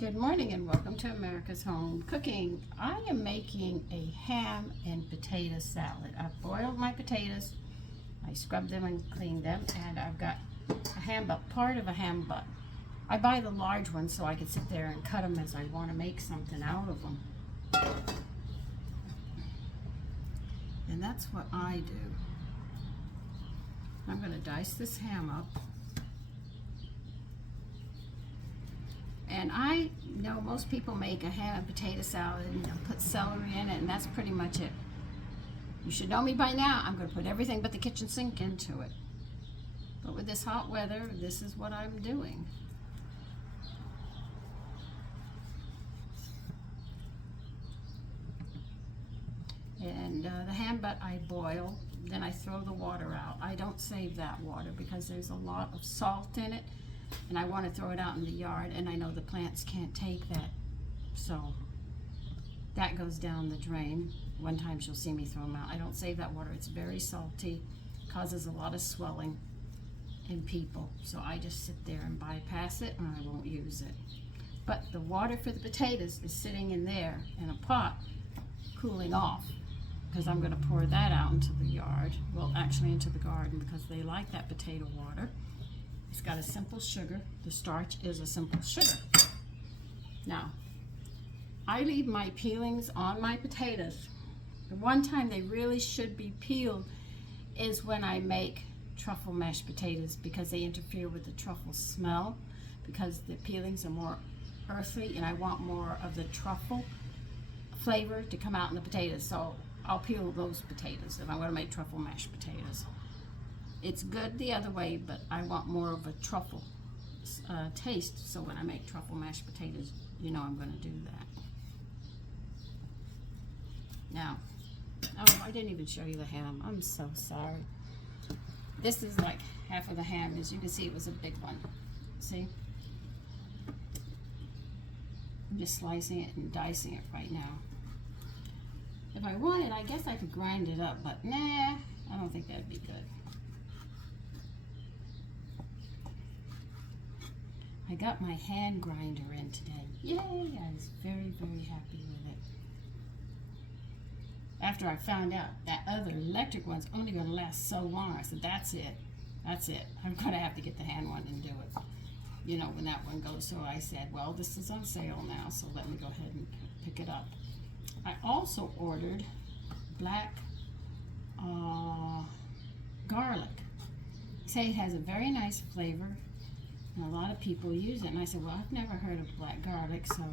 Good morning and welcome to America's Home Cooking. I am making a ham and potato salad. I've boiled my potatoes, I scrubbed them and cleaned them, and I've got a ham butt, part of a ham butt. I buy the large ones so I can sit there and cut them as I want to make something out of them. And that's what I do. I'm going to dice this ham up. And I know most people make a ham and potato salad and put celery in it, and that's pretty much it. You should know me by now. I'm going to put everything but the kitchen sink into it. But with this hot weather, this is what I'm doing. And the ham butt I boil, then I throw the water out. I don't save that water because there's a lot of salt in it, and I want to throw it out in the yard, and I know the plants can't take that, so that goes down the drain. One time you'll see me throw them out. I don't save that water. It's very salty, causes a lot of swelling in people, so I just sit there and bypass it, and I won't use it. But the water for the potatoes is sitting in there in a pot, cooling off, because I'm going to pour that out into the yard, well, actually into the garden, because they like that potato water. It's got a simple sugar. The starch is a simple sugar. Now, I leave my peelings on my potatoes. The one time they really should be peeled is when I make truffle mashed potatoes, because they interfere with the truffle smell, because the peelings are more earthy and I want more of the truffle flavor to come out in the potatoes. So I'll peel those potatoes if I'm going to make truffle mashed potatoes. It's good the other way, but I want more of a truffle taste, so when I make truffle mashed potatoes, you know I'm going to do that. Now, oh, I didn't even show you the ham. I'm so sorry. This is like half of the ham. As you can see, it was a big one. See? I'm just slicing it and dicing it right now. If I wanted, I guess I could grind it up, but nah, I don't think that'd be good. I got my hand grinder in today. Yay! I was very, very happy with it. After I found out that other electric one's only going to last so long, I said, that's it. That's it. I'm going to have to get the hand one and do it. You know, when that one goes. So I said, well, this is on sale now, so let me go ahead and pick it up. I also ordered black garlic. They say it has a very nice flavor, and a lot of people use it. And I said, well, I've never heard of black garlic, so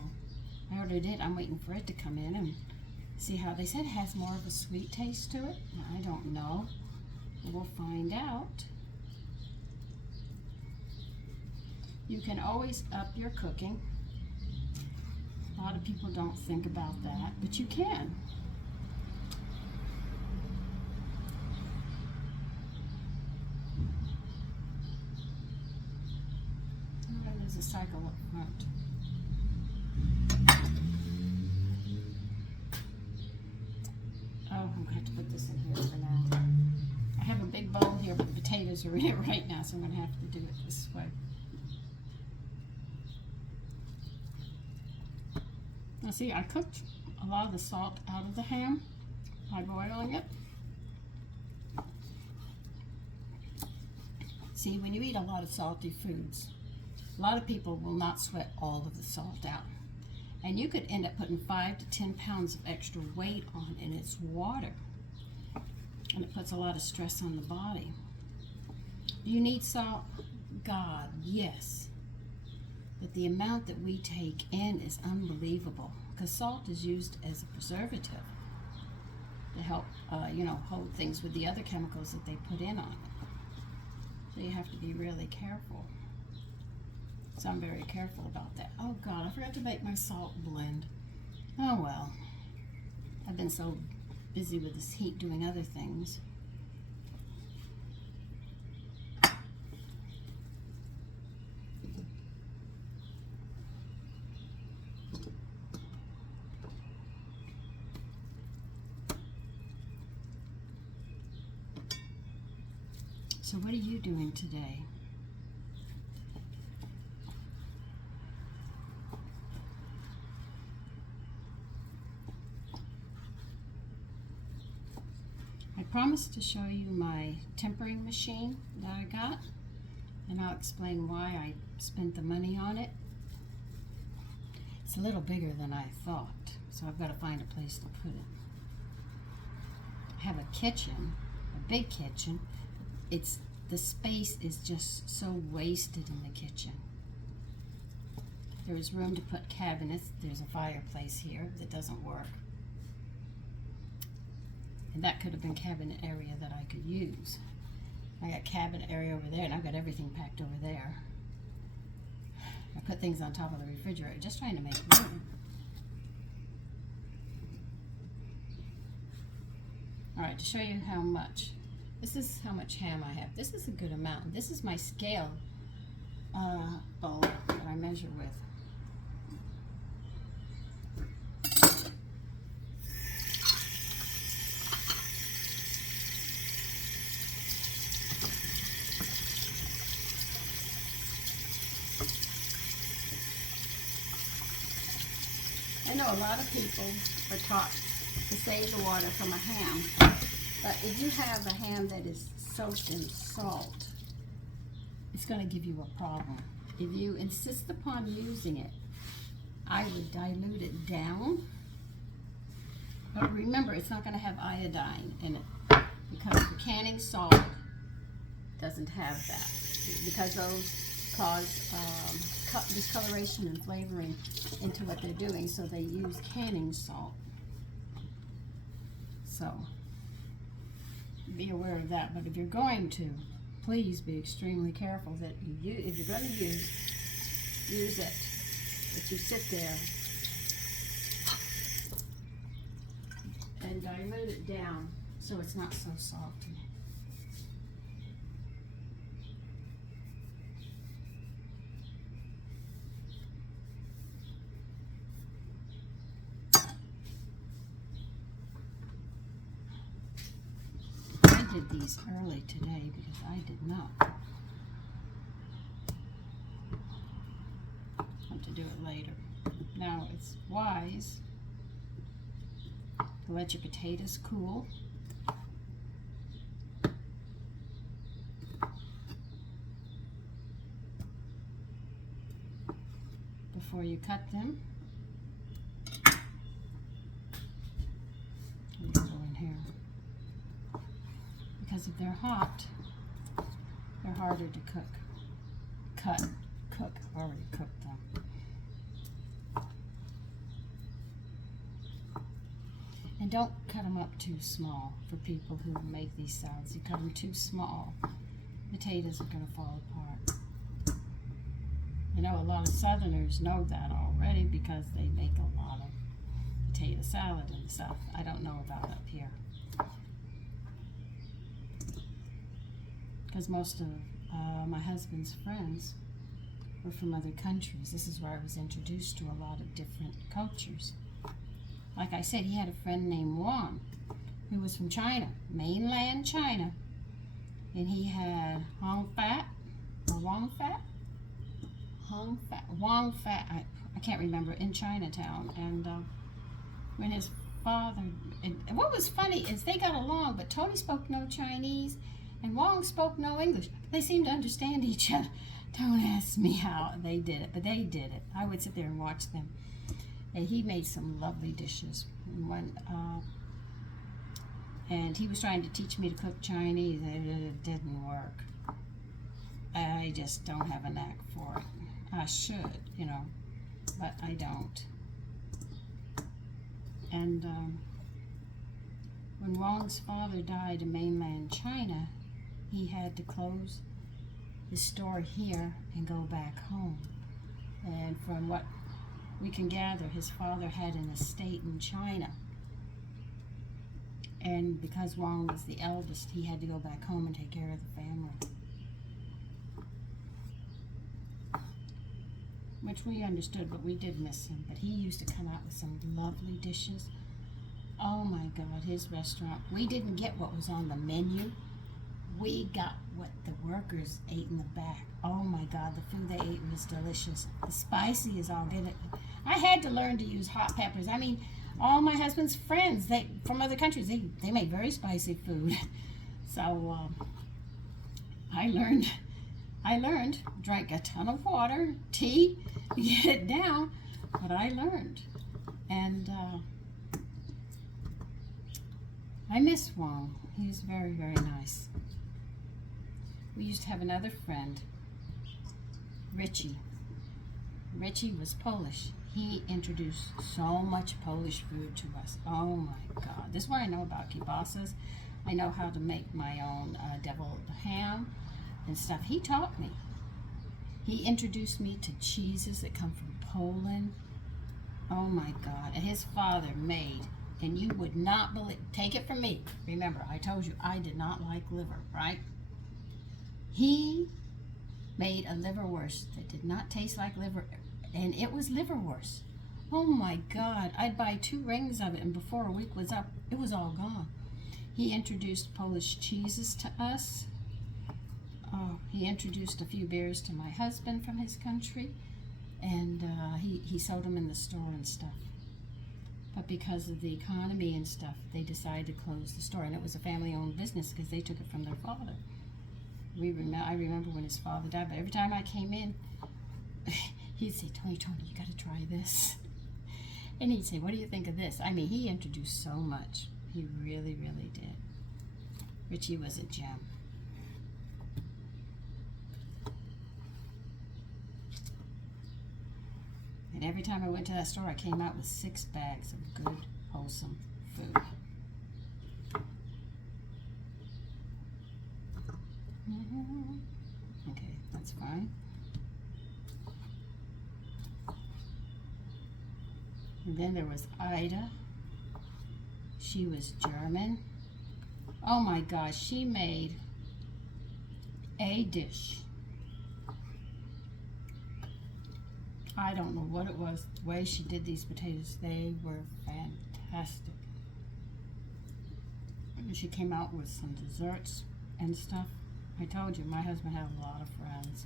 I ordered it. I'm waiting for it to come in and see how. They said it has more of a sweet taste to it. I don't know. We'll find out. You can always up your cooking. A lot of people don't think about that, but you can. Oh, there's a cycle up front. Oh, I'm going to have to put this in here for now. I have a big bowl here, but the potatoes are in it right now, so I'm going to have to do it this way. Now see, I cooked a lot of the salt out of the ham by boiling it. See, when you eat a lot of salty foods, a lot of people will not sweat all of the salt out. And you could end up putting 5 to 10 pounds of extra weight on in its water. And it puts a lot of stress on the body. Do you need salt? God, yes. But the amount that we take in is unbelievable, because salt is used as a preservative to help, hold things with the other chemicals that they put in on it. So you have to be really careful. So I'm very careful about that. Oh God, I forgot to make my salt blend. Oh well. I've been so busy with this heat doing other things. So what are you doing today? promised to show you my tempering machine that I got, and I'll explain why I spent the money on it. It's a little bigger than I thought, so I've got to find a place to put it. I have a kitchen, a big kitchen. The space is just so wasted in the kitchen. There is room to put cabinets. There's a fireplace here that doesn't work. And that could have been cabinet area that I could use. I got cabinet area over there, and I've got everything packed over there. I put things on top of the refrigerator, just trying to make room. All right, to show you how much. This is how much ham I have. This is a good amount. This is my scale bowl that I measure with. I know a lot of people are taught to save the water from a ham, but if you have a ham that is soaked in salt, it's going to give you a problem. If you insist upon using it, I would dilute it down. But remember, it's not going to have iodine in it because the canning salt doesn't have that, because those cause discoloration and flavoring into what they're doing, so they use canning salt. So be aware of that. But if you're going to, please be extremely careful that if you're going to use it, that you sit there and dilute it down so it's not so salty. I did these early today because I did not want to do it later. Now, it's wise to let your potatoes cool before you cut them. Go in here. Because if they're hot, they're harder to cook. Already cooked them. And don't cut them up too small for people who make these salads. You cut them too small, potatoes are going to fall apart. You know, a lot of Southerners know that already because they make a lot of potato salad and stuff. I don't know about up here, because most of my husband's friends were from other countries. This is where I was introduced to a lot of different cultures. Like I said, he had a friend named Wang who was from China, mainland China, and he had Wang Fat, I can't remember, in Chinatown. And when his father, and what was funny is they got along, but Tony spoke no Chinese and Wang spoke no English. They seemed to understand each other. Don't ask me how they did it, but they did it. I would sit there and watch them. And he made some lovely dishes. And he was trying to teach me to cook Chinese, and it didn't work. I just don't have a knack for it. I should, you know, but I don't. And when Wang's father died in mainland China, he had to close his store here and go back home. And from what we can gather, his father had an estate in China. And because Wang was the eldest, he had to go back home and take care of the family. Which we understood, but we did miss him. But he used to come out with some lovely dishes. Oh my God, his restaurant. We didn't get what was on the menu. We got what the workers ate in the back. Oh my God, the food they ate was delicious. The spicy is all good. I had to learn to use hot peppers. I mean, all my husband's friends, they from other countries, they make very spicy food. So I learned, drank a ton of water, tea, to get it down, but I learned. And I miss Wong. He was very, very nice. We used to have another friend, Richie. Richie was Polish. He introduced so much Polish food to us. Oh my God. This is what I know about kielbasas. I know how to make my own deviled ham and stuff. He taught me. He introduced me to cheeses that come from Poland. Oh my God. And his father made, and you would not believe, take it from me. Remember, I told you I did not like liver, right? He made a liverwurst that did not taste like liver, and it was liverwurst. Oh my God. I'd buy 2 rings of it, and before a week was up, it was all gone. He introduced Polish cheeses to us. Oh, he introduced a few beers to my husband from his country, and he sold them in the store and stuff. But because of the economy and stuff, they decided to close the store, and it was a family-owned business because they took it from their father. I remember when his father died, but every time I came in, he'd say, Tony, you got to try this. And he'd say, what do you think of this? I mean, he introduced so much. He really, really did. Richie was a gem. And every time I went to that store, I came out with 6 bags of good, wholesome food. Okay, that's fine. And then there was Ida. She was German. Oh my gosh, she made a dish. I don't know what it was, the way she did these potatoes. They were fantastic. And she came out with some desserts and stuff. I told you, my husband had a lot of friends.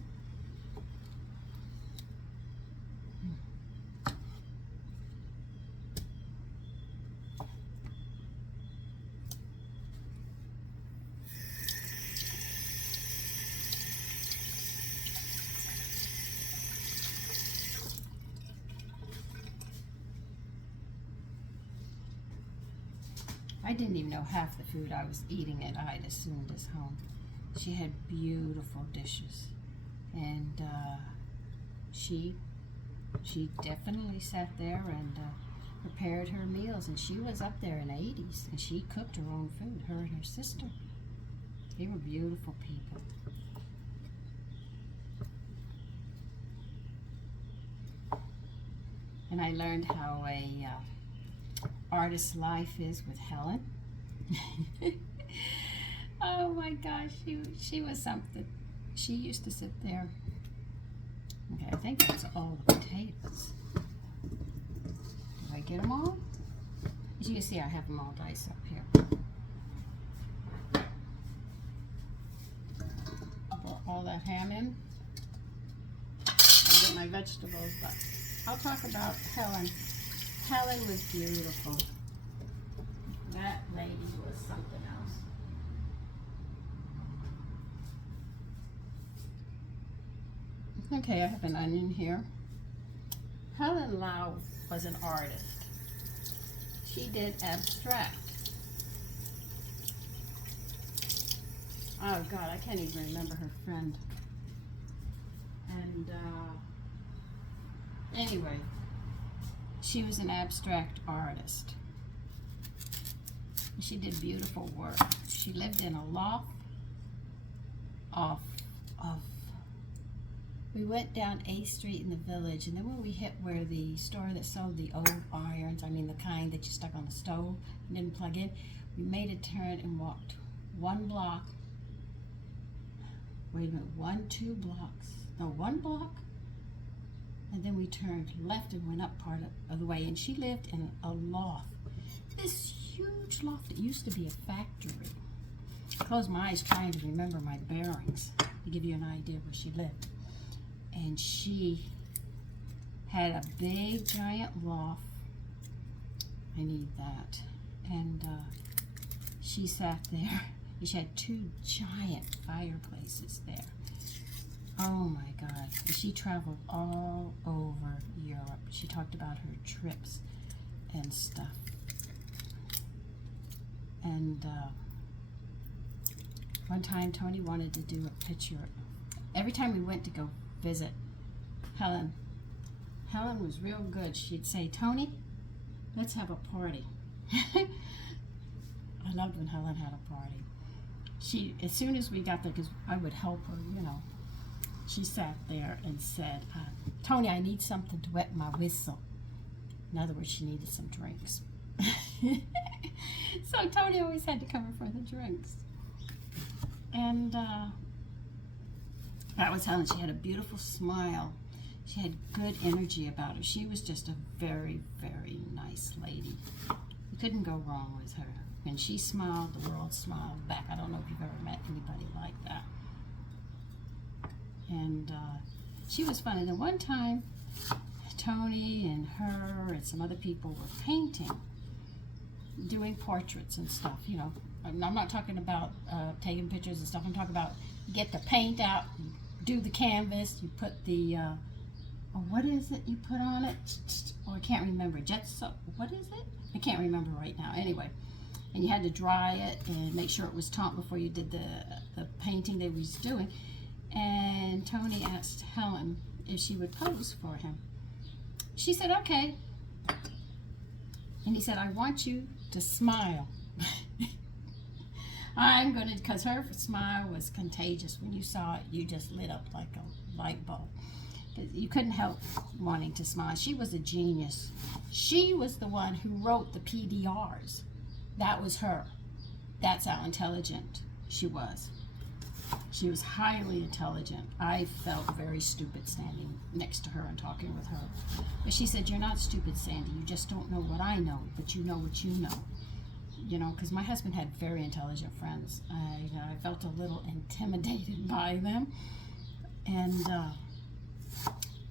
I didn't even know half the food I was eating at Ida's Sunda's home. She had beautiful dishes, and she definitely sat there and prepared her meals, and she was up there in 80s, and she cooked her own food, her and her sister. They were beautiful people. And I learned how a artist's life is with Helen. Oh my gosh, she was something. She used to sit there. Okay, I think that's all the potatoes. Did I get them all? As you can see, I have them all diced up here. Pour all that ham in. I'll get my vegetables, but I'll talk about Helen. Helen was beautiful. That lady was something else. Okay, I have an onion here. Helen Lau was an artist. She did abstract. Oh God, I can't even remember her friend. And anyway, she was an abstract artist. She did beautiful work. She lived in a loft we went down 8th Street in the Village, and then when we hit where the store that sold the old irons, I mean the kind that you stuck on the stove and didn't plug in, we made a turn and walked 1 block. Wait a minute, 2 blocks. No, 1 block. And then we turned left and went up part of the way, and she lived in a loft. This huge loft. It used to be a factory. I closed my eyes trying to remember my bearings to give you an idea where she lived. And she had a big giant loft I need that. And she sat there. She had 2 giant fireplaces there. Oh my God. She traveled all over Europe. She talked about her trips and stuff. And one time Tony wanted to do a picture. Every time we went to go visit Helen was real good. She'd say, Tony, let's have a party. I loved when Helen had a party. She, as soon as we got there, because I would help her, you know, she sat there and said, Tony, I need something to wet my whistle. In other words, she needed some drinks. So Tony always had to cover for the drinks. And that was Helen. She had a beautiful smile. She had good energy about her. She was just a very, very nice lady. You couldn't go wrong with her. When she smiled, the world smiled back. I don't know if you've ever met anybody like that. And she was fun. And then one time, Tony and her and some other people were painting, doing portraits and stuff, you know. I'm not talking about taking pictures and stuff. I'm talking about get the paint out, do the canvas, you put the, what is it you put on it? Oh, I can't remember. What is it? I can't remember right now. Anyway, and you had to dry it and make sure it was taut before you did the painting they was doing. And Tony asked Helen if she would pose for him. She said, okay. And he said, I want you to smile. I'm going to, because her smile was contagious. When you saw it, you just lit up like a light bulb. You couldn't help wanting to smile. She was a genius. She was the one who wrote the PDRs. That was her. That's how intelligent she was. She was highly intelligent. I felt very stupid standing next to her and talking with her. But she said, you're not stupid, Sandy. You just don't know what I know, but you know what you know. You know, because my husband had very intelligent friends. I felt a little intimidated by them. And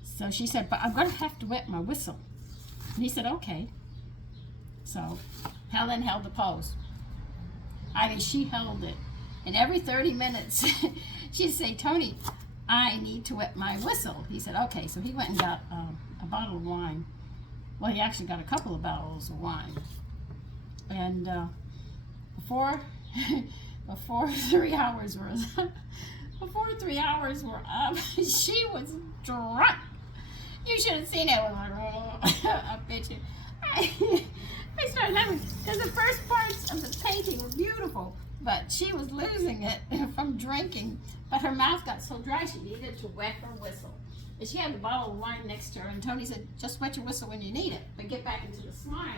so she said, but I'm going to have to wet my whistle. And he said, okay. So Helen held the pose. I mean, she held it. And every 30 minutes, she'd say, Tony, I need to wet my whistle. He said, okay. So he went and got a bottle of wine. Well, he actually got a couple of bottles of wine. And before 3 hours were up, she was drunk. You should have seen it. A picture. I started having, because the first parts of the painting were beautiful, but she was losing it from drinking. But her mouth got so dry she needed to wet her whistle. And she had the bottle of wine next to her, and Tony said, just wet your whistle when you need it, but get back into the smile.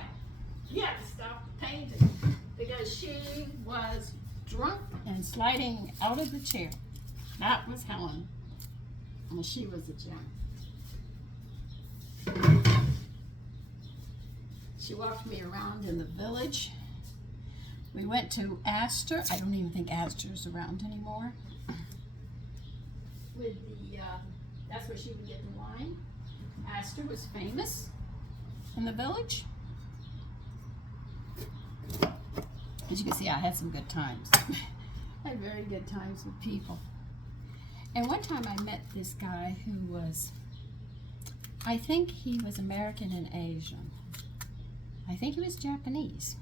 You have to stop the painting, because she was drunk and sliding out of the chair. That was Helen, and she was a gem. She walked me around in the village. We went to Astor. I don't even think Astor's around anymore. With the, that's where she would get the wine. Astor was famous in the village. As you can see, I had some good times. I had very good times with people. And one time I met this guy who was, I think he was American and Asian. I think he was Japanese.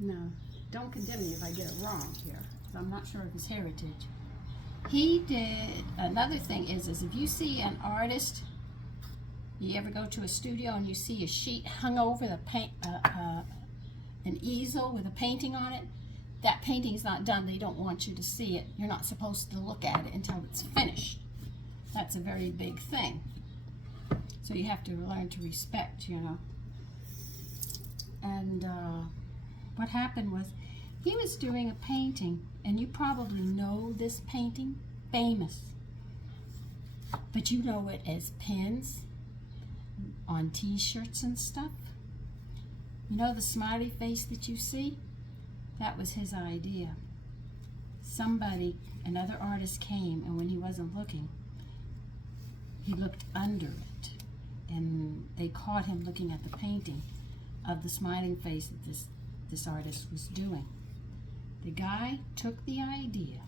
No, don't condemn me if I get it wrong here, because I'm not sure of his heritage. He did, another thing is if you see an artist, you ever go to a studio and you see a sheet hung over the paint, an easel with a painting on it, that painting's not done. They don't want you to see it. You're not supposed to look at it until it's finished. That's a very big thing. So you have to learn to respect, you know. And what happened was, he was doing a painting, and you probably know this painting, famous. But you know it as pins on t-shirts and stuff. You know the smiley face that you see? That was his idea. Somebody, another artist came, and when he wasn't looking, he looked under it. And they caught him looking at the painting of the smiling face that this artist was doing. The guy took the idea,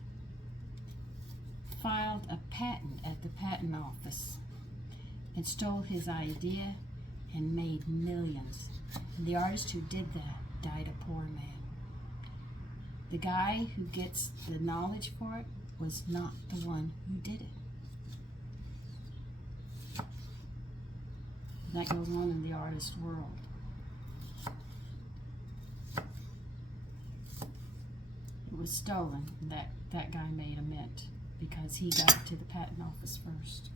filed a patent at the patent office, and stole his idea and made millions. And the artist who did that died a poor man. The guy who gets the knowledge for it was not the one who did it. And that goes on in the artist world. It was stolen. That guy made a mint because he got it to the patent office first.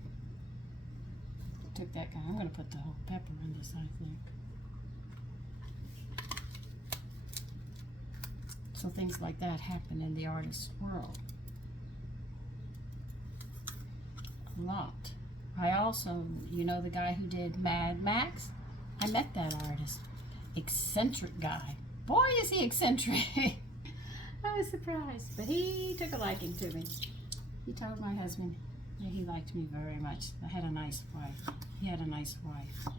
Took that guy. I'm going to put the whole pepper in this, I think. So things like that happen in the artist world. A lot. I also, you know the guy who did Mad Max? I met that artist. Eccentric guy. Boy, is he eccentric. I was surprised, but he took a liking to me. He told my husband that he liked me very much. I had a nice wife. He had a nice wife.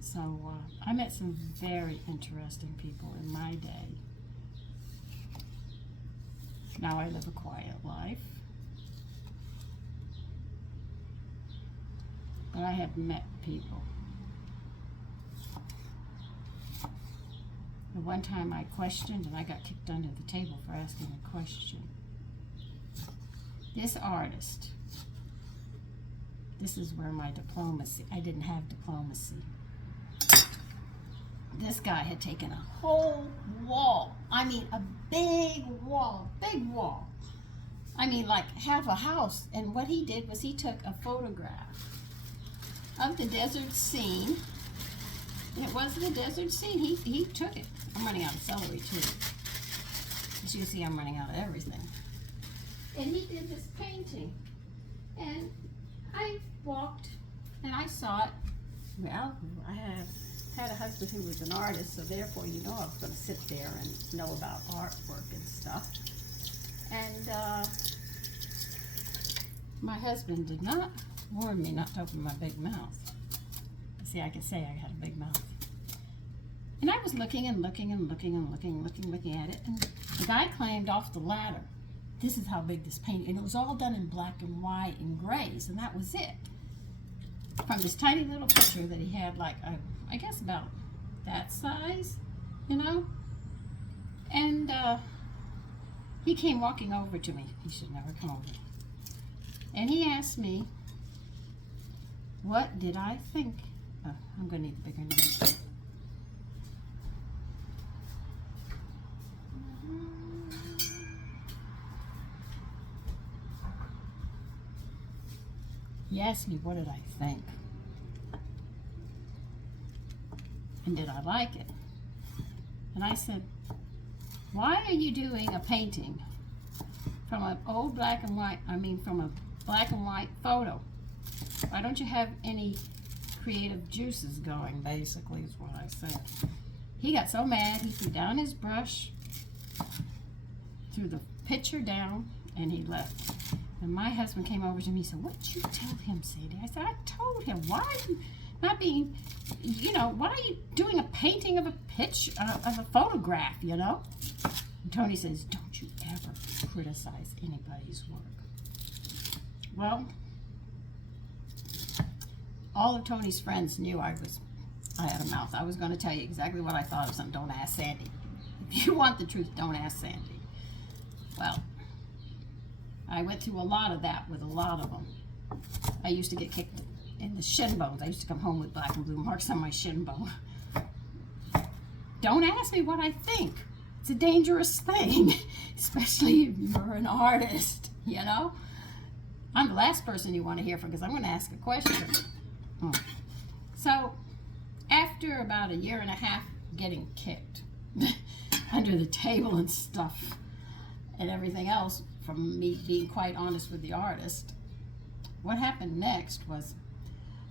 So I met some very interesting people in my day. Now I live a quiet life. But I have met people. And one time I questioned and I got kicked under the table for asking a question. This artist, this is where my diplomacy, I didn't have diplomacy. This guy had taken a whole wall. I mean, a big wall, I mean, like half a house. And what he did was he took a photograph of the desert scene. It wasn't a desert scene. He took it. I'm running out of celery too. As you see, I'm running out of everything. And he did this painting. And I walked and I saw it. Well, I had a husband who was an artist, so therefore, you know, I was going to sit there and know about artwork and stuff. And my husband did not warn me not to open my big mouth. See, I can say I had a big mouth. And I was looking and looking and looking and looking at it, and the guy climbed off the ladder. This is how big this painting, and it was all done in black and white and grays, and that was it. From this tiny little picture that he had, like, I guess about that size, you know? And he came walking over to me. He should never come over. And he asked me, what did I think? Oh, I'm going to need the bigger knife. He asked me, what did I think? And did I like it? And I said, why are you doing a painting from an old black and white, from a black and white photo? Why don't you have any creative juices going, basically, is what I said. He got so mad, he threw down his brush, threw the picture down, and he left. And my husband came over to me and said, what did you tell him, Sandy? I said, I told him, why are you not being, why are you doing a painting of a picture, of a photograph, you know? And Tony says, don't you ever criticize anybody's work. Well, all of Tony's friends knew I had a mouth. I was going to tell you exactly what I thought of something. Don't ask Sandy. If you want the truth, don't ask Sandy. Well, I went through a lot of that with a lot of them. I used to get kicked in the shin bones. I used to come home with black and blue marks on my shin bone. Don't ask me what I think. It's a dangerous thing, especially if you're an artist, you know? I'm the last person you want to hear from because I'm going to ask a question. So, after about a year and a half getting kicked under the table and stuff and everything else from me being quite honest with the artist, what happened next was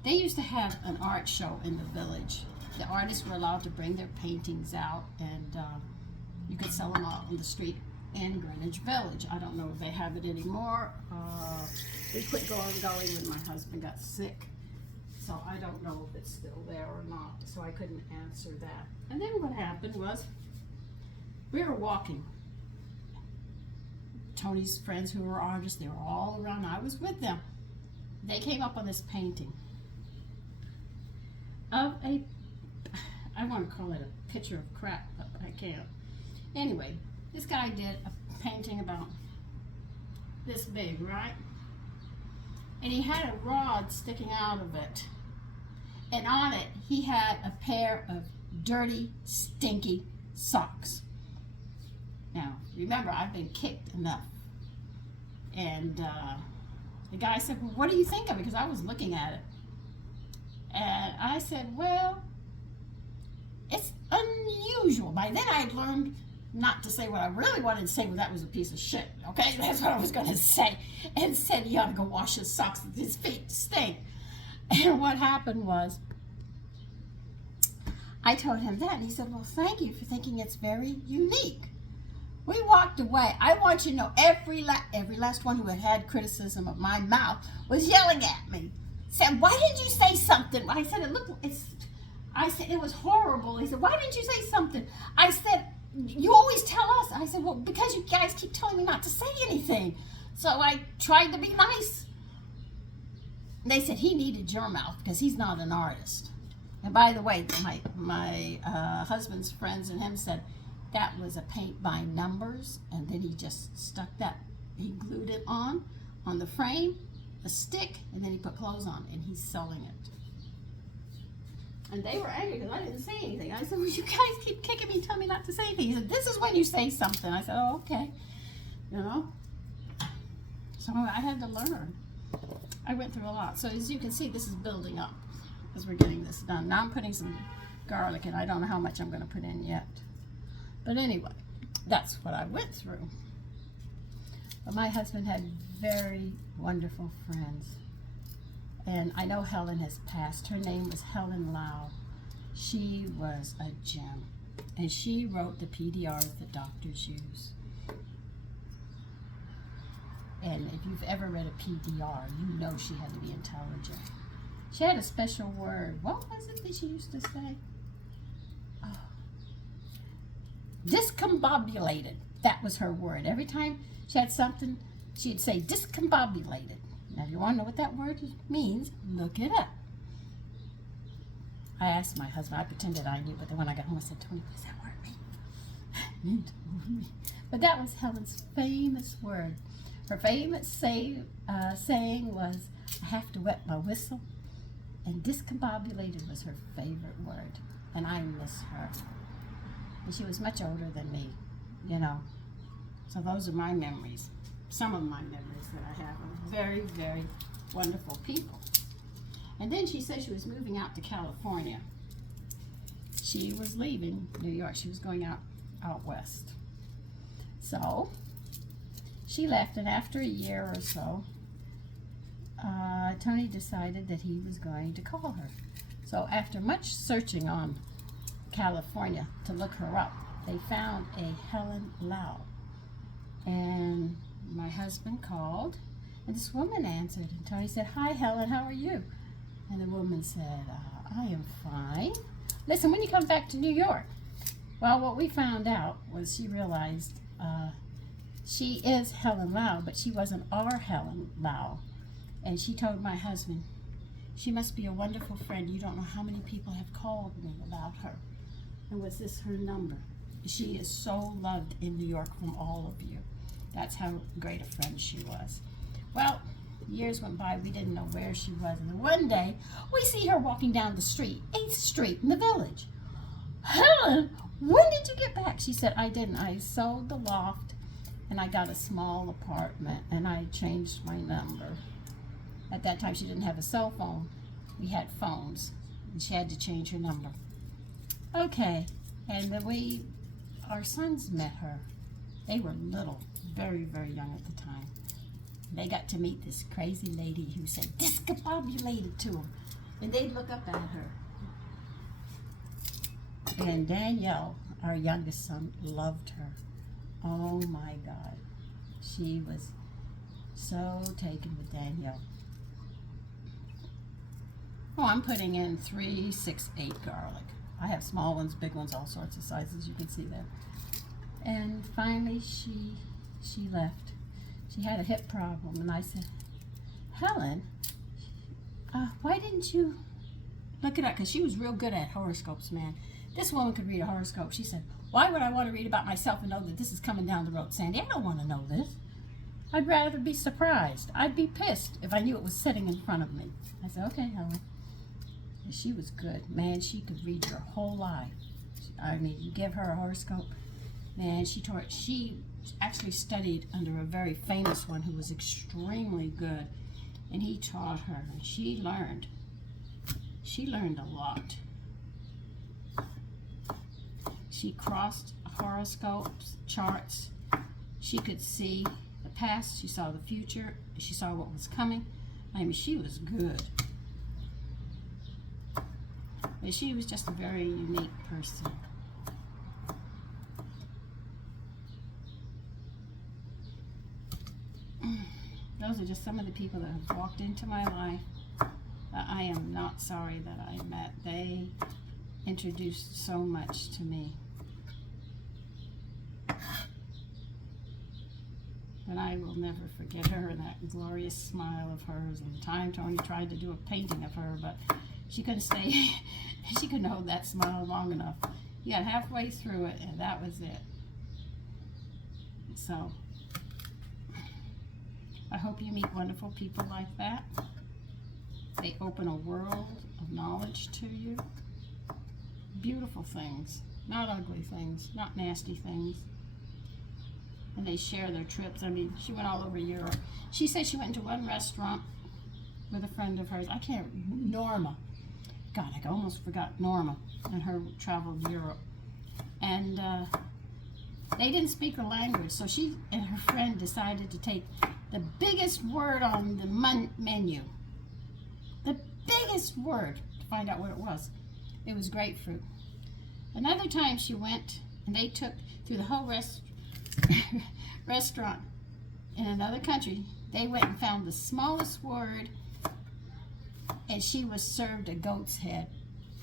they used to have an art show in the village. The artists were allowed to bring their paintings out and you could sell them out on the street in Greenwich Village. I don't know if they have it anymore. They quit going when my husband got sick. So I don't know if it's still there or not, so I couldn't answer that. And then what happened was, we were walking. Tony's friends who were artists, they were all around. I was with them. They came up on this painting of a, I want to call it a picture of crap, but I can't. Anyway, this guy did a painting about this big, right? And he had a rod sticking out of it. And on it, he had a pair of dirty, stinky socks. Now, remember, I've been kicked enough. And the guy said, well, what do you think of it? Because I was looking at it. And I said, well, it's unusual. By then, I had learned not to say what I really wanted to say, well, that was a piece of shit, okay? That's what I was going to say. And said he ought to go wash his socks, his feet stink. And what happened was, I told him that, and he said, well, thank you for thinking it's very unique. We walked away. I want you to know every last one who had criticism of my mouth was yelling at me. Said, why didn't you say something? I said, I said, it was horrible. He said, why didn't you say something? I said, you always tell us. I said, well, because you guys keep telling me not to say anything. So I tried to be nice. They said he needed your mouth because he's not an artist. And by the way, my husband's friends and him said that was a paint by numbers, and then he just stuck that, he glued it on the frame, a stick, and then he put clothes on, and he's selling it. And they were angry because I didn't say anything. I said, well, you guys keep kicking me, telling me not to say anything. He said, this is when you say something. I said, oh, okay. You know? So I had to learn. I went through a lot. So as you can see, this is building up as we're getting this done. Now I'm putting some garlic in. I don't know how much I'm going to put in yet. But anyway, that's what I went through. But my husband had very wonderful friends. And I know Helen has passed. Her name was Helen Lau. She was a gem. And she wrote the PDRs that doctors use. And if you've ever read a PDR, you know she had to be intelligent. She had a special word. What was it that she used to say? Oh. Discombobulated. That was her word. Every time she had something, she'd say discombobulated. Now, if you want to know what that word means, look it up. I asked my husband, I pretended I knew, but then when I got home, I said, Tony, what does that word mean? But that was Helen's famous word. Her famous saying was, I have to wet my whistle. And discombobulated was her favorite word. And I miss her. And she was much older than me, you know. So those are my memories. Some of my memories that I have of very, very wonderful people. And then she said she was moving out to California. She was leaving New York. She was going out west. So she left, and after a year or so, Tony decided that he was going to call her. So after much searching on California to look her up, they found a Helen Lau. And my husband called, and this woman answered, and Tony said, hi, Helen, how are you? And the woman said, I am fine. Listen, when you come back to New York? Well, what we found out was she realized she is Helen Lau, but she wasn't our Helen Lau. And she told my husband, she must be a wonderful friend. You don't know how many people have called me about her. And was this her number? She is so loved in New York from all of you. That's how great a friend she was. Well, years went by, we didn't know where she was. And then one day, we see her walking down the street, 8th Street in the Village. Helen, when did you get back? She said, I didn't. I sold the loft, and I got a small apartment, and I changed my number. At that time, she didn't have a cell phone. We had phones, and she had to change her number. Okay, and then our sons met her. They were little, very, very young at the time. They got to meet this crazy lady who said discombobulated to them. And they'd look up at her. And Danielle, our youngest son, loved her. Oh my God. She was so taken with Danielle. Oh, I'm putting in 3, 6, 8 garlic. I have small ones, big ones, all sorts of sizes, you can see there. And finally she left. She had a hip problem, and I said, Helen, why didn't you look it up? Because she was real good at horoscopes, man. This woman could read a horoscope. She said, why would I want to read about myself and know that this is coming down the road? Sandy, I don't want to know this. I'd rather be surprised. I'd be pissed if I knew it was sitting in front of me. I said, okay, Helen. And she was good. Man, she could read your whole life. I mean, you give her a horoscope, man, she actually studied under a very famous one who was extremely good. And he taught her, and she learned. She learned a lot. She crossed horoscopes, charts. She could see the past, she saw the future, she saw what was coming. I mean, she was good. But she was just a very unique person. Those are just some of the people that have walked into my life that I am not sorry that I met. They introduced so much to me. But I will never forget her and that glorious smile of hers, and the time Tony tried to do a painting of her, but she couldn't stay, she couldn't hold that smile long enough. He got halfway through it, and that was it. So, I hope you meet wonderful people like that. They open a world of knowledge to you. Beautiful things, not ugly things, not nasty things. And they share their trips. I mean, she went all over Europe. She said she went into one restaurant with a friend of hers. Norma. God, I almost forgot Norma and her traveled Europe. And they didn't speak the language, so she and her friend decided to take the biggest word on the menu. The biggest word to find out what it was. It was grapefruit. Another time she went and they took through the whole restaurant in another country, they went and found the smallest word, and she was served a goat's head.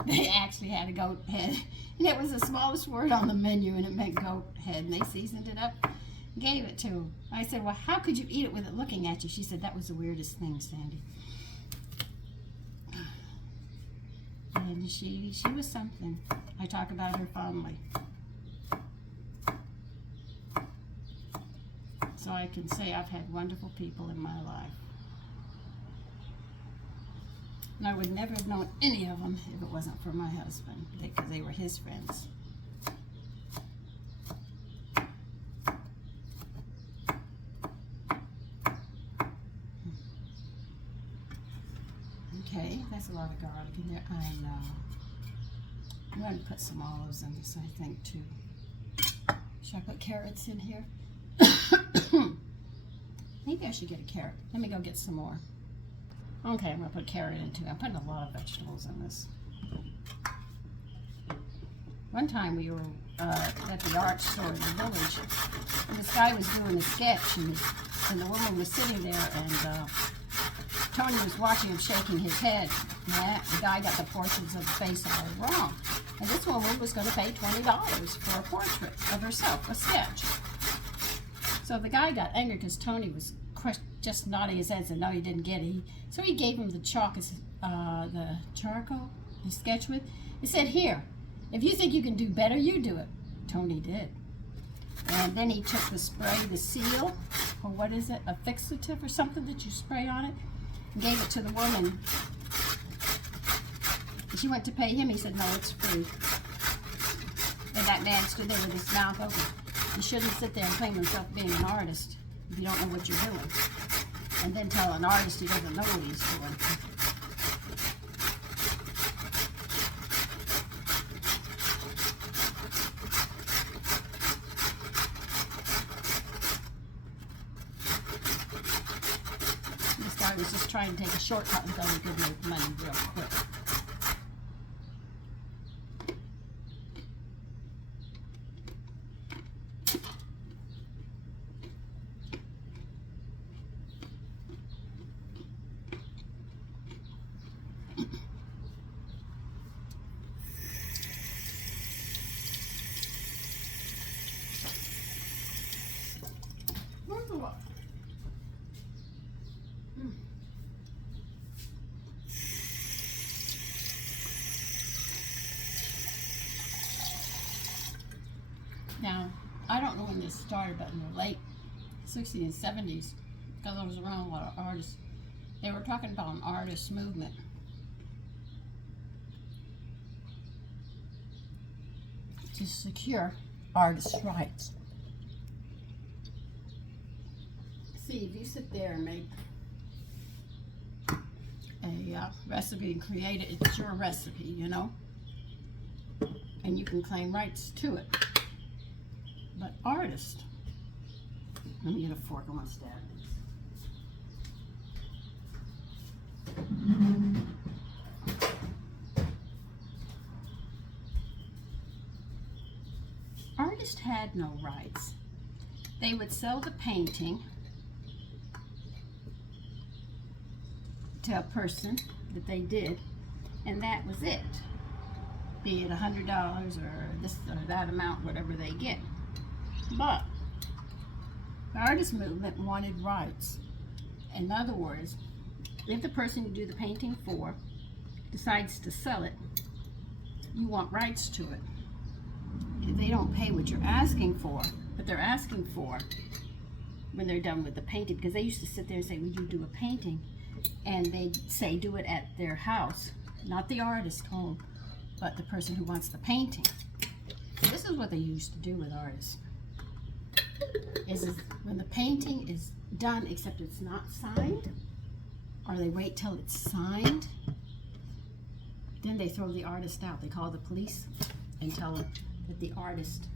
They actually had a goat head, and it was the smallest word on the menu, and it meant goat head, and they seasoned it up, gave it to her. I said, well, how could you eat it with it looking at you? She said, that was the weirdest thing, Sandy. And she was something. I talk about her fondly. So I can say I've had wonderful people in my life. And I would never have known any of them if it wasn't for my husband, because they were his friends. Okay, that's a lot of garlic in there. I know. I'm going to put some olives in this, I think, too. Should I put carrots in here? Maybe I should get a carrot. Let me go get some more. Okay, I'm going to put carrot in too. I'm putting a lot of vegetables in this. One time we were at the art store in the village, and this guy was doing a sketch, and the woman was sitting there, and Tony was watching him shaking his head. Yeah, the guy got the portions of the face all wrong. And this woman was going to pay $20 for a portrait of herself, a sketch. So the guy got angry because Tony was just nodding his head and said, no, he didn't get it. So he gave him the the charcoal he sketched with. He said, here, if you think you can do better, you do it. Tony did. And then he took the spray, the seal, or what is it, a fixative or something that you spray on it, and gave it to the woman. She went to pay him. He said, no, it's free. And that man stood there with his mouth open. You shouldn't sit there and claim himself being an artist if you don't know what you're doing. And then tell an artist he doesn't know what he's doing. This guy was just trying to take a shortcut and thought he could make money real quick. when this started, but in the late 60s and 70s, because I was around a lot of artists, they were talking about an artist movement. To secure artists' rights. See, if you sit there and make a recipe and create it, it's your recipe, you know? And you can claim rights to it. But artists, let me get a fork, I want to stab this. Artists had no rights. They would sell the painting to a person that they did, and that was it. Be it $100 or this or that amount, whatever they get. But the artist movement wanted rights. In other words, if the person you do the painting for decides to sell it, you want rights to it. If they don't pay what you're asking for, but they're asking for when they're done with the painting, because they used to sit there and say, "Would you do a painting?" And they'd say, do it at their house, not the artist's home, but the person who wants the painting. So this is what they used to do with artists. Is when the painting is done, except it's not signed, or they wait till it's signed, then they throw the artist out. They call the police and tell them that the artist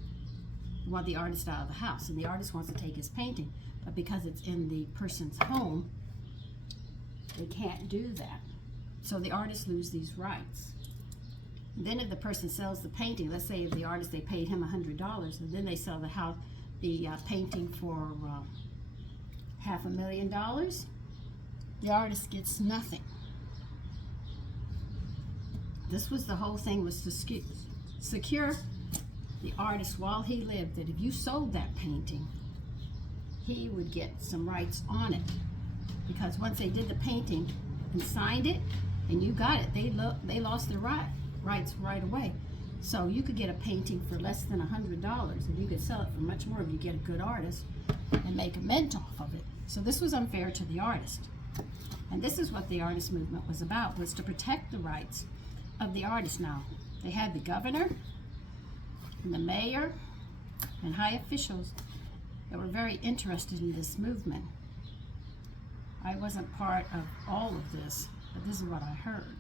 want the artist out of the house, and the artist wants to take his painting, but because it's in the person's home, they can't do that. So the artists lose these rights. Then if the person sells the painting, let's say if the artist, they paid him $100, and then they sell the house, the painting for $500,000, the artist gets nothing. This was the whole thing, was to secure the artist while he lived, that if you sold that painting, he would get some rights on it. Because once they did the painting and signed it, and you got it, they lost their rights right away. So you could get a painting for less than $100, and you could sell it for much more if you get a good artist and make a mint off of it. So this was unfair to the artist. And this is what the artist movement was about, was to protect the rights of the artist. Now, they had the governor and the mayor and high officials that were very interested in this movement. I wasn't part of all of this, but this is what I heard.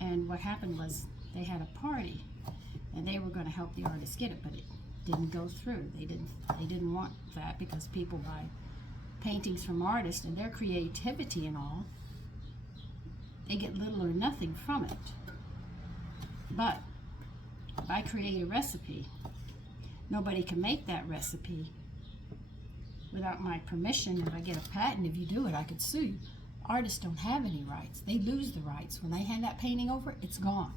And what happened was they had a party, and they were going to help the artists get it, but it didn't go through. They didn't want that, because people buy paintings from artists and their creativity and all, they get little or nothing from it. But if I create a recipe, nobody can make that recipe without my permission. If I get a patent, if you do it, I could sue you. Artists don't have any rights. They lose the rights. When they hand that painting over, it's gone.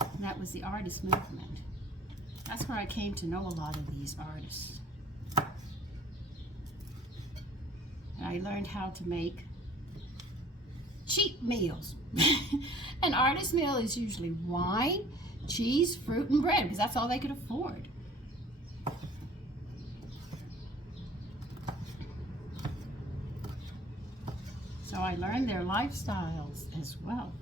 And that was the artist movement. That's where I came to know a lot of these artists. And I learned how to make cheap meals. An artist meal is usually wine, cheese, fruit, and bread, because that's all they could afford. So I learned their lifestyles as well.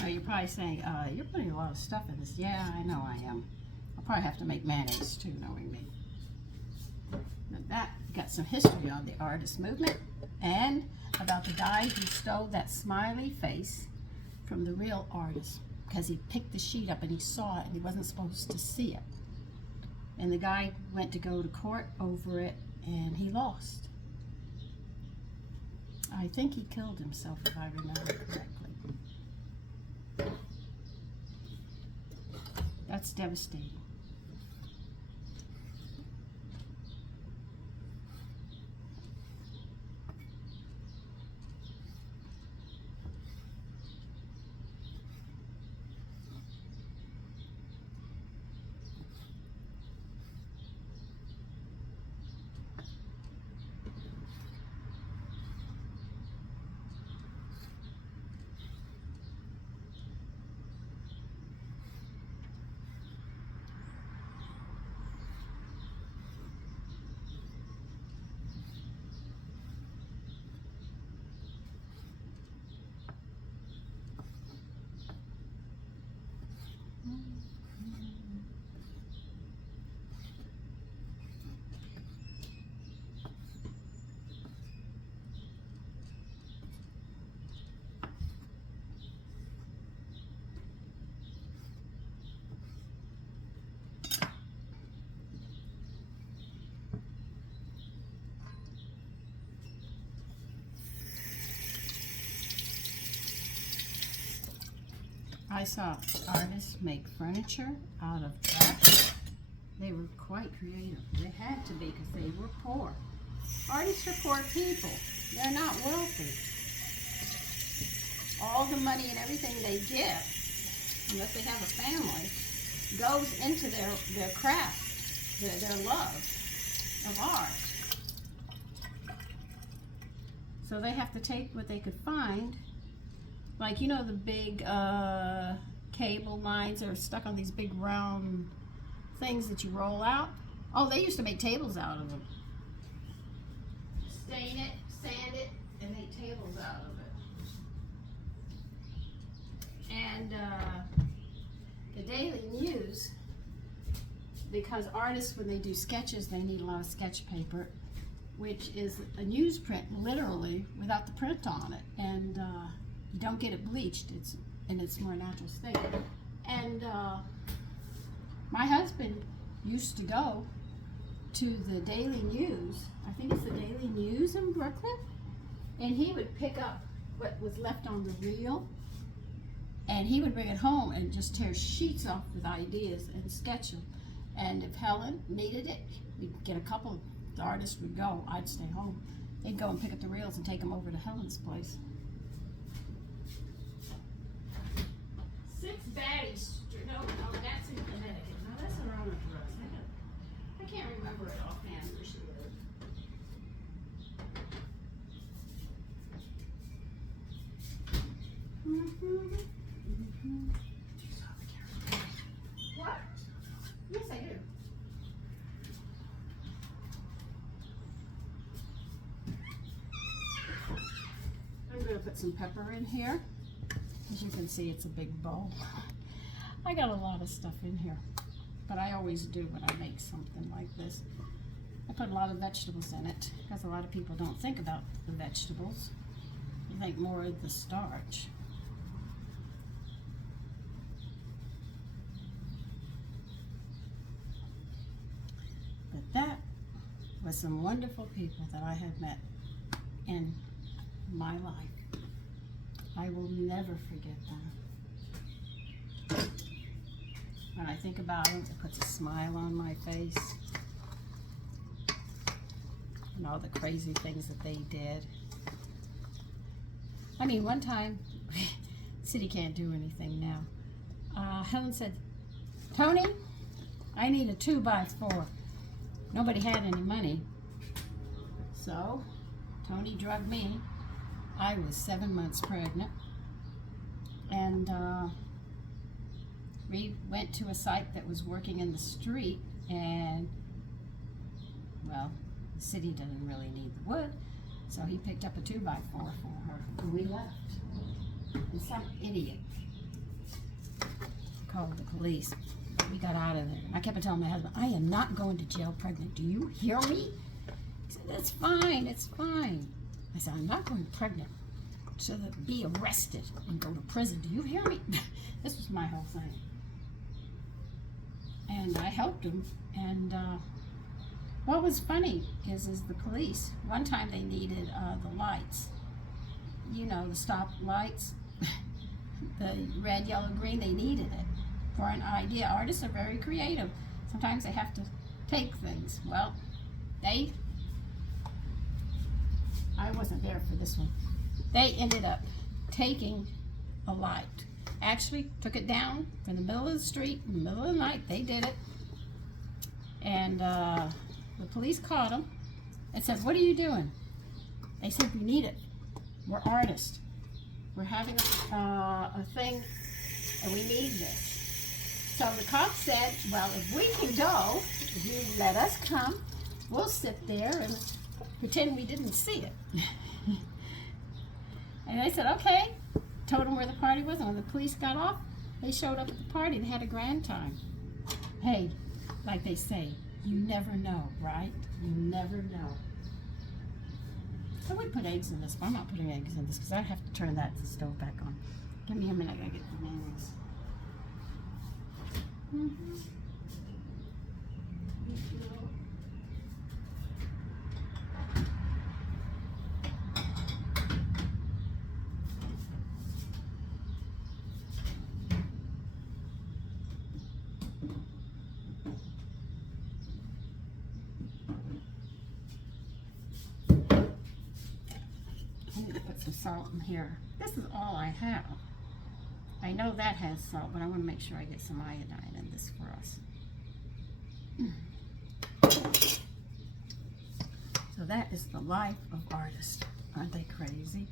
Now you're probably saying, you're putting a lot of stuff in this. Yeah, I know I am. I'll probably have to make mayonnaise too, knowing me. But that got some history on the artist movement, and about the guy who stole that smiley face from the real artist, because he picked the sheet up and he saw it and he wasn't supposed to see it. And the guy went to go to court over it, and he lost. I think he killed himself, if I remember correctly. That's devastating. I saw artists make furniture out of trash. They were quite creative. They had to be because they were poor. Artists are poor people. They're not wealthy. All the money and everything they get, unless they have a family, goes into their craft, their love of art. So they have to take what they could find, like, you know, the big cable lines are stuck on these big round things that you roll out. Oh, they used to make tables out of them. Stain it, sand it, and make tables out of it. And the Daily News, because artists, when they do sketches, they need a lot of sketch paper, which is a newsprint, literally, without the print on it. And you don't get it bleached. It's in its more natural state. And my husband used to go to the Daily News, I think it's the Daily News in Brooklyn, and he would pick up what was left on the reel, and he would bring it home and just tear sheets off with ideas and sketch them. And if Helen needed it, we'd get a couple, the artist would go, I'd stay home. They'd go and pick up the reels and take them over to Helen's place. 6 Baddies, no, that's in Connecticut. No, that's her own address. I can't remember it offhand where she lived. What? Yes, I do. I'm going to put some pepper in here. As you can see, it's a big bowl. I got a lot of stuff in here, but I always do when I make something like this. I put a lot of vegetables in it because a lot of people don't think about the vegetables. You think more of the starch. But that was some wonderful people that I have met in my life. I will never forget them. When I think about it, it puts a smile on my face. And all the crazy things that they did. I mean, one time, the city can't do anything now. Helen said, Tony, I need a 2x4. Nobody had any money. So, Tony drugged me. I was 7 months pregnant. And we went to a site that was working in the street, and, well, the city doesn't really need the wood, so he picked up a 2x4 for her, and we left. And some idiot called the police. We got out of there. I kept telling my husband, I am not going to jail pregnant. Do you hear me? He said, it's fine, it's fine. I said, I'm not going pregnant to be arrested and go to prison. Do you hear me? This was my whole thing. And I helped him. And what was funny is the police, one time they needed the lights. You know, the stop lights, the red, yellow, green, they needed it for an idea. Artists are very creative. Sometimes they have to take things. Well, I wasn't there for this one. They ended up taking a light. Actually took it down from the middle of the street, in the middle of the night. They did it. And the police caught them and said, what are you doing? They said, we need it. We're artists. We're having a thing and we need this. So the cop said, well, if we can go, if you let us come, we'll sit there and pretend we didn't see it. And they said, okay. Told them where the party was, and when the police got off, they showed up at the party and had a grand time. Hey, like they say, you never know, right? You never know. I would put eggs in this, but I'm not putting eggs in this because I have to turn that stove back on. Give me a minute, I gotta get the mayonnaise. salt in here. This is all I have. I know that has salt, but I want to make sure I get some iodine in this for us. So that is the life of artists. Aren't they crazy?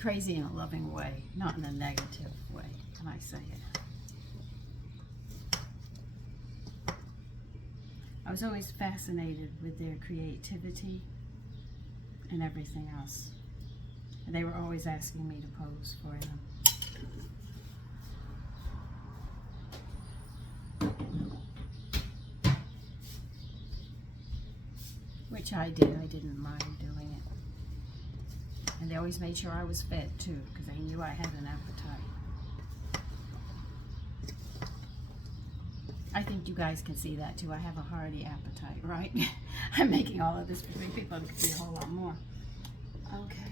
Crazy in a loving way, not in a negative way, can I say it? I was always fascinated with their creativity and everything else. And they were always asking me to pose for them. Which I did. I didn't mind doing it. And they always made sure I was fed too, because they knew I had an appetite. I think you guys can see that too. I have a hearty appetite, right? I'm making all of this for 3 people. I could see a whole lot more. Okay.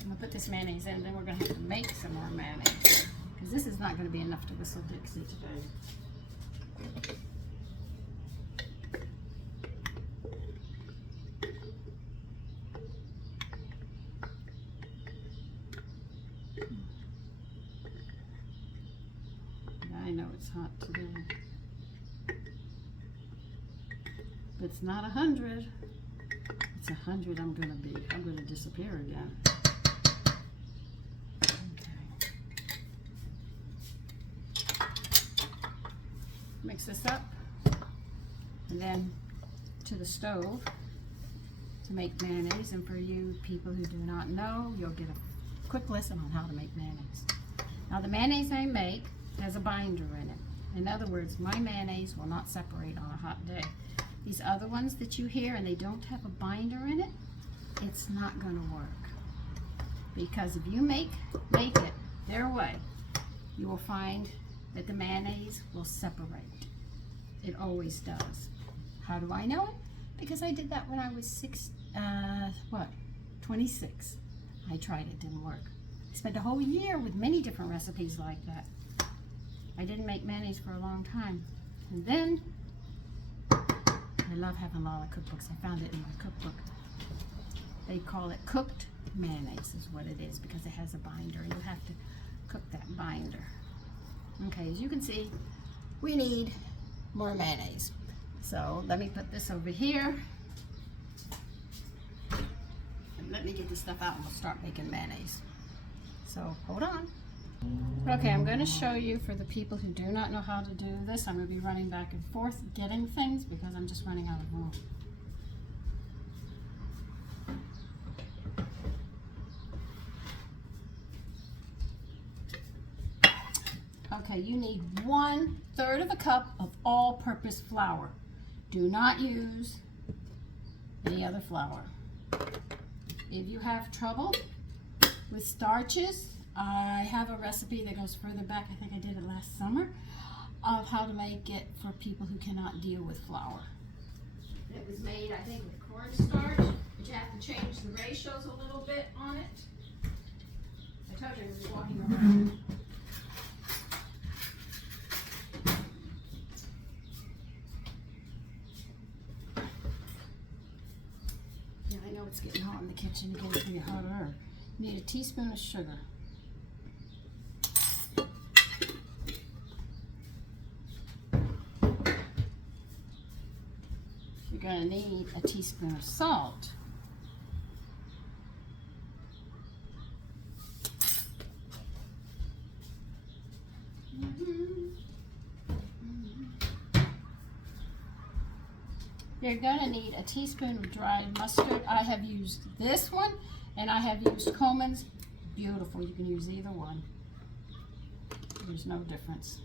I'm gonna put this mayonnaise in, then we're gonna have to make some more mayonnaise, because this is not gonna be enough to whistle Dixie today. I know it's hot today. But it's not 100. It's 100 I'm gonna be. I'm gonna disappear again. Okay. Mix this up. And then to the stove to make mayonnaise. And for you people who do not know, you'll get a quick lesson on how to make mayonnaise. Now the mayonnaise I make has a binder in it. In other words, my mayonnaise will not separate on a hot day. These other ones that you hear and they don't have a binder in it, it's not going to work. Because if you make it their way, you will find that the mayonnaise will separate. It always does. How do I know it? Because I did that when I was 26. I tried it, didn't work. I spent a whole year with many different recipes like that. I didn't make mayonnaise for a long time. And then, I love having Lala cookbooks. I found it in my cookbook. They call it cooked mayonnaise is what it is, because it has a binder and you have to cook that binder. Okay, as you can see, we need more mayonnaise. So let me put this over here. And let me get this stuff out and we'll start making mayonnaise. So hold on. Okay, I'm going to show you, for the people who do not know how to do this, I'm going to be running back and forth getting things because I'm just running out of room. Okay, you need 1/3 of a cup of all-purpose flour. Do not use any other flour. If you have trouble with starches, I have a recipe that goes further back, I think I did it last summer, of how to make it for people who cannot deal with flour. It was made, I think, with cornstarch, but you have to change the ratios a little bit on it. I told you I was walking around. Yeah, I know it's getting hot in the kitchen. Again, it's going to get hotter. You need a teaspoon of sugar. You're going to need a teaspoon of salt. You're going to need a teaspoon of dried mustard. I have used this one, and I have used Coleman's. Beautiful. You can use either one. There's no difference.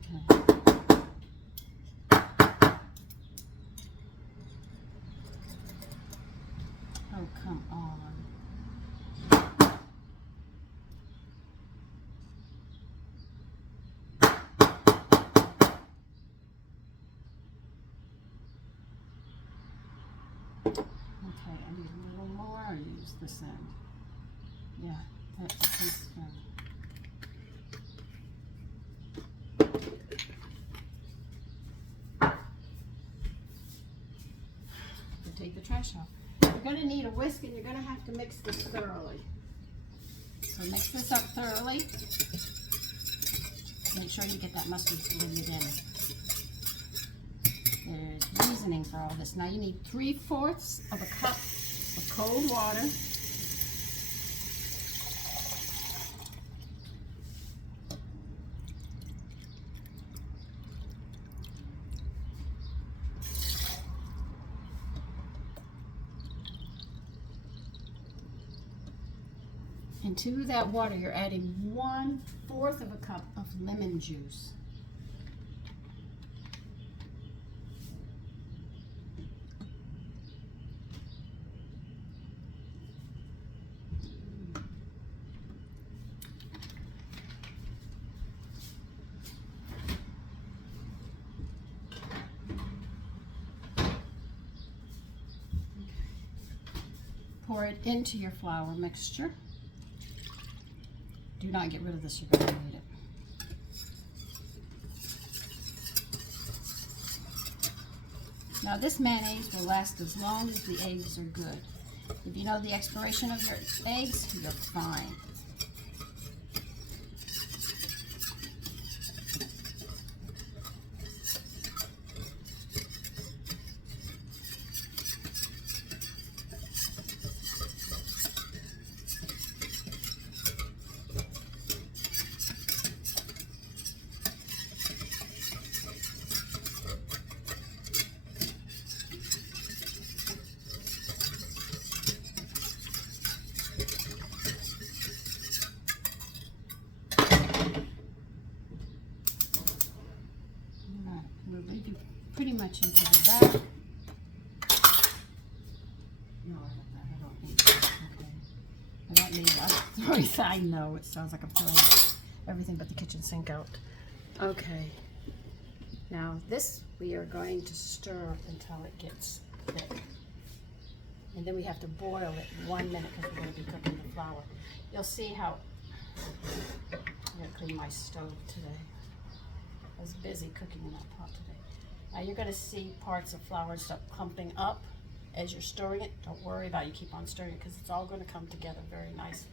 Okay. Oh, come on. Okay, I need a little more. I'll use this end. Yeah, that's a teaspoon. gonna need a whisk and you're gonna have to mix this thoroughly. So mix this up thoroughly. Make sure you get that mustard blended in. There's reasoning for all this. Now you need 3/4 of a cup of cold water. And to that water, you're adding 1/4 of a cup of lemon juice. Pour it into your flour mixture. Do not get rid of this, you're going to need it. Now this mayonnaise will last as long as the eggs are good. If you know the expiration of your eggs, you're fine. We'll leave you pretty much into the back. No, I don't need that. Okay. I don't need that. I know it sounds like I'm throwing everything but the kitchen sink out. Okay. Now this we are going to stir until it gets thick. And then we have to boil it 1 minute because we're going to be cooking the flour. You'll see how I'm going to clean my stove today. I was busy cooking in that pot today. Now you're going to see parts of flour start clumping up as you're stirring it. Don't worry about it, you keep on stirring it because it's all going to come together very nicely.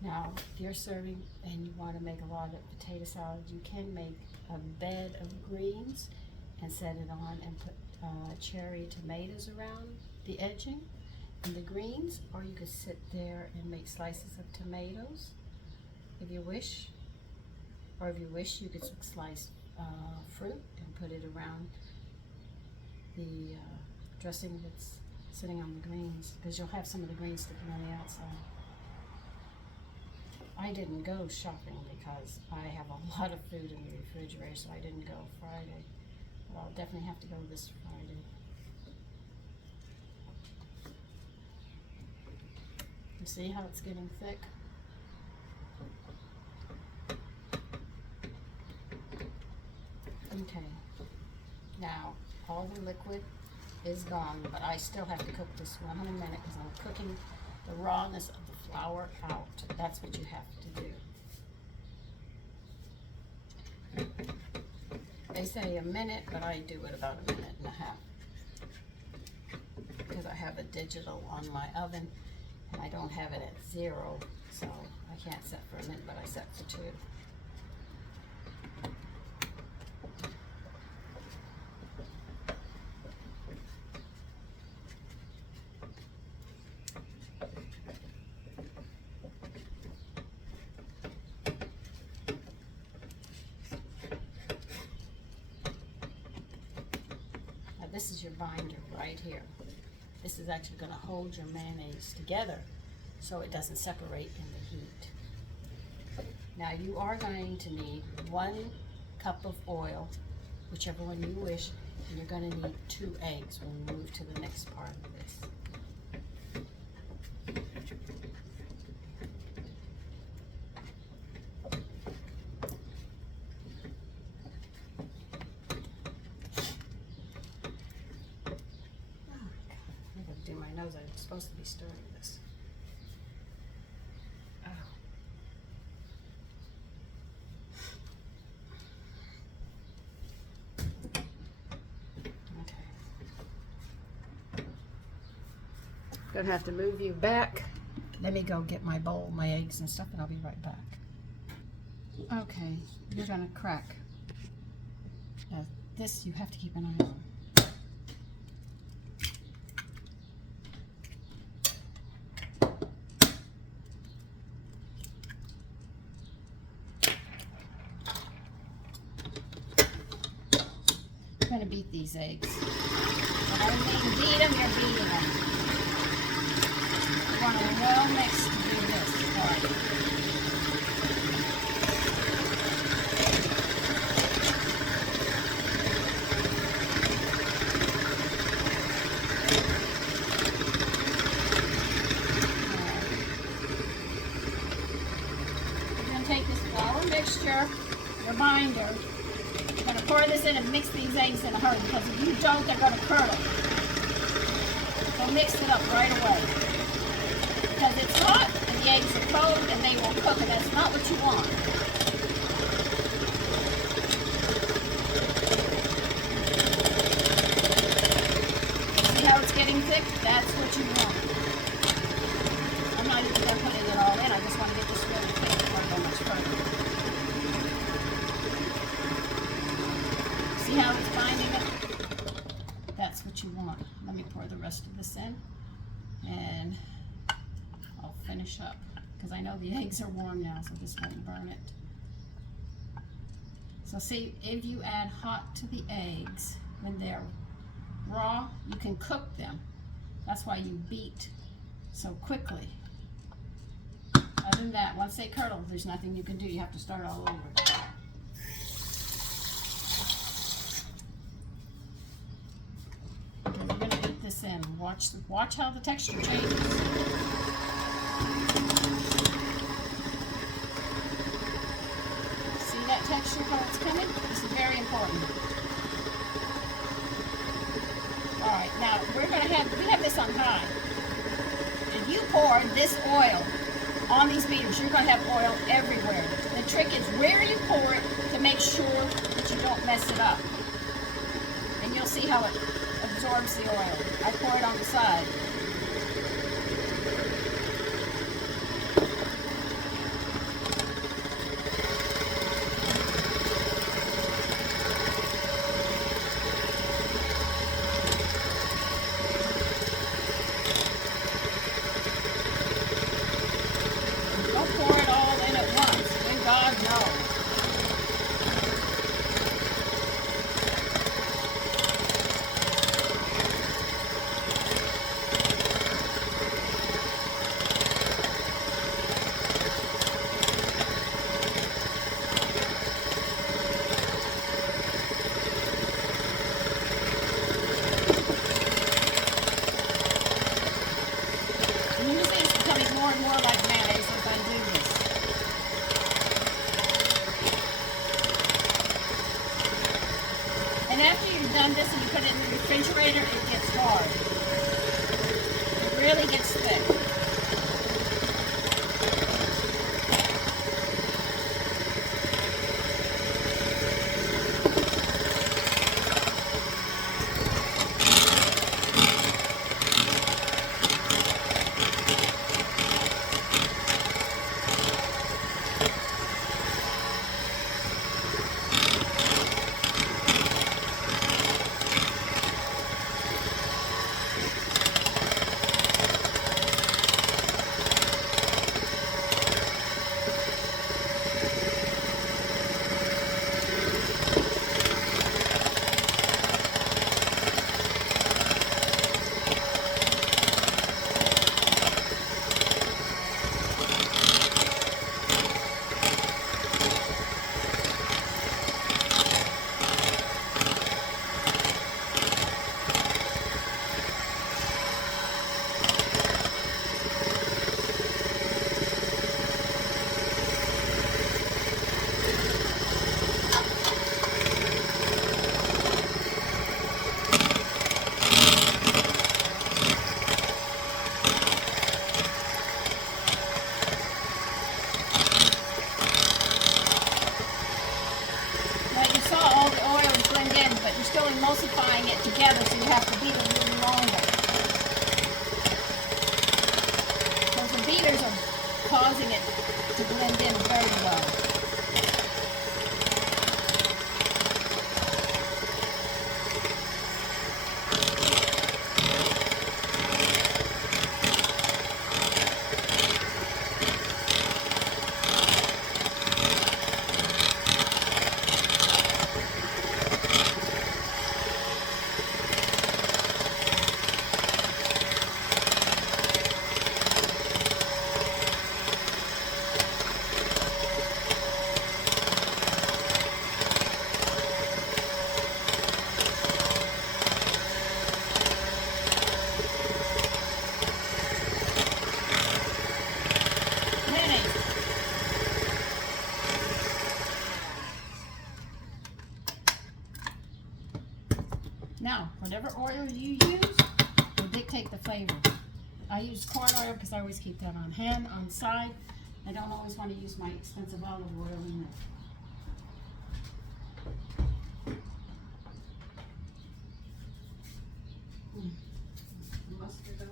Now, if you're serving and you want to make a lot of potato salad, you can make a bed of greens and set it on and put cherry tomatoes around the edging and the greens, or you could sit there and make slices of tomatoes if you wish, or if you wish you could slice fruit and put it around the dressing that's sitting on the greens, because you'll have some of the greens sticking on the outside. I didn't go shopping because I have a lot of food in the refrigerator, so I didn't go Friday. But I'll definitely have to go this Friday. You see how it's getting thick? Okay. Now, all the liquid is gone, but I still have to cook this 1 minute because I'm cooking the rawness of the flour out. That's what you have to do. They say a minute, but I do it about 1.5 minutes because I have a digital on my oven and I don't have it at 0, so I can't set for 1 minute, but I set for 2. this is your binder right here. This is actually going to hold your mayonnaise together so it doesn't separate in the heat. Now you are going to need 1 cup of oil, whichever one you wish, and you're going to need 2 eggs when we move to the next part of this. I'm supposed to be stirring this. Oh. Okay. Gonna have to move you back. Let me go get my bowl, my eggs and stuff, and I'll be right back. Okay, you're gonna crack. This you have to keep an eye on. I'm going to beat these eggs. When I mean beat them, you're beating them. You want them well mixed to do this part. You're going to take this flour mixture, your binder. I'm going to pour this in and mix these eggs in a hurry, because if you don't, they're going to curdle. So mix it up right away. Because it's hot and the eggs are cold and they will cook, and that's not what you want. See how it's getting thick? That's what you want. I'm not even going to put it all in. I just want to get this really thick before I go much further. See how it's binding it? That's what you want. Let me pour the rest of this in and I'll finish up, because I know the eggs are warm now, so this won't burn it. So see, if you add hot to the eggs when they're raw, you can cook them. That's why you beat so quickly. Other than that, once they curdle, there's nothing you can do. You have to start all over. We're going to beat this in. Watch how the texture changes. See that texture, how it's coming? This is very important. Alright, now we have this on high. If you pour this oil on these beaters, you're going to have oil everywhere. The trick is where you pour it to make sure that you don't mess it up. And you'll see how it absorbs the oil. I pour it on the side. Don't pour it all in at once. Thank God, no. And after you've done this and you put it in the refrigerator, it gets hard. It really gets thick. Now, whatever oil you use will dictate the flavor. I use corn oil because I always keep that on hand, on side. I don't always want to use my expensive olive oil in there. Mustard up.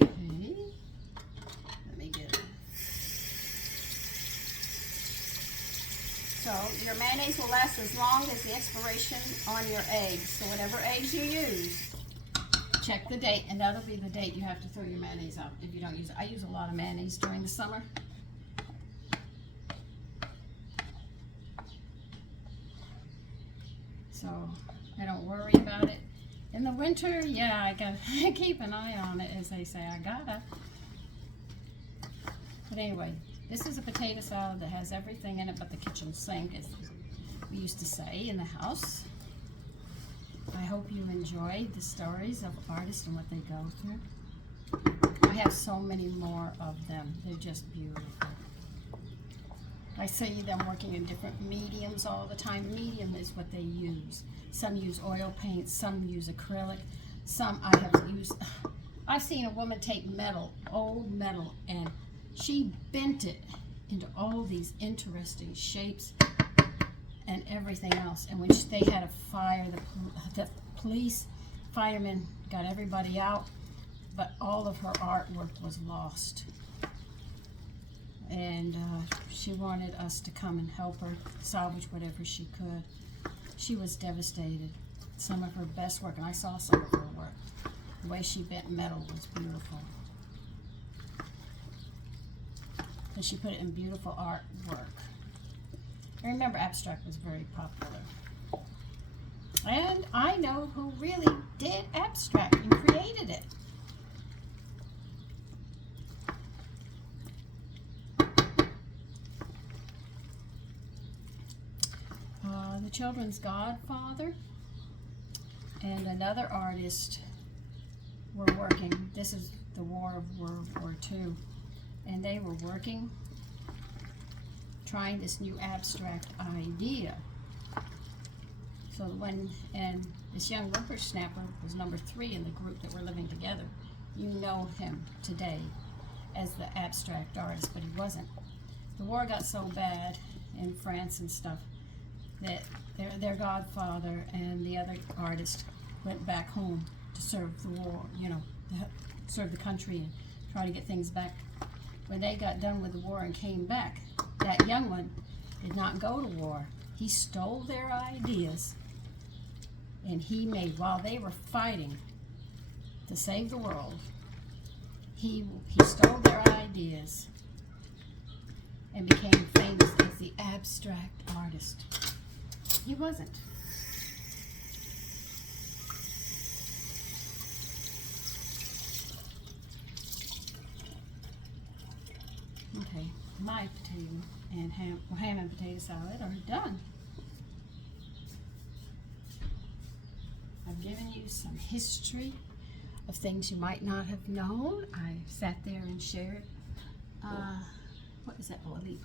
Okay, let me get it. So your mayonnaise will last as long as the expiration on your eggs. So whatever eggs you use, check the date, and that'll be the date you have to throw your mayonnaise out if you don't use it. I use a lot of mayonnaise during the summer. So I don't worry about it. In the winter, yeah, I gotta keep an eye on it, as they say. I gotta. But anyway, this is a potato salad that has everything in it but the kitchen sink, as we used to say in the house. I hope you enjoyed the stories of artists and what they go through. I have so many more of them. They're just beautiful. I see them working in different mediums all the time. Medium is what they use. Some use oil paint, some use acrylic, some I have used. I've seen a woman take metal, old metal, and she bent it into all these interesting shapes and everything else. And when they had a fire, the police, firemen got everybody out, but all of her artwork was lost. And she wanted us to come and help her salvage whatever she could. She was devastated. Some of her best work, and I saw some of her work. The way she bent metal was beautiful. And she put it in beautiful artwork. And remember, abstract was very popular. And I know who really did abstract and created it. The children's godfather and another artist were working. This is the war of World War II. And they were working, trying this new abstract idea. So and this young whippersnapper was number 3 in the group that were living together. You know him today as the abstract artist, but he wasn't. The war got so bad in France and stuff that their godfather and the other artist went back home to serve the war, serve the country and try to get things back. When they got done with the war and came back, that young one did not go to war. He stole their ideas, and he made, while they were fighting to save the world, he stole their ideas and became famous as the abstract artist. He wasn't. Okay, my potato and ham and potato salad are done. I've given you some history of things you might not have known. I sat there and shared. What is that? Oh, a leaf.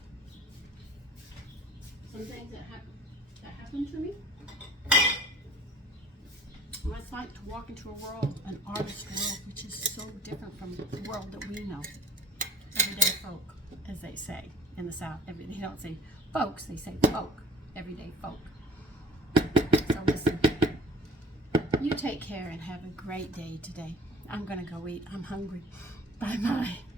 Some things that happened to me. What it's like to walk into a world, an artist world, which is so different from the world that we know. Everyday folk, as they say in the South. They don't say folks, they say folk. Everyday folk. So listen, you take care and have a great day today. I'm going to go eat. I'm hungry. Bye-bye.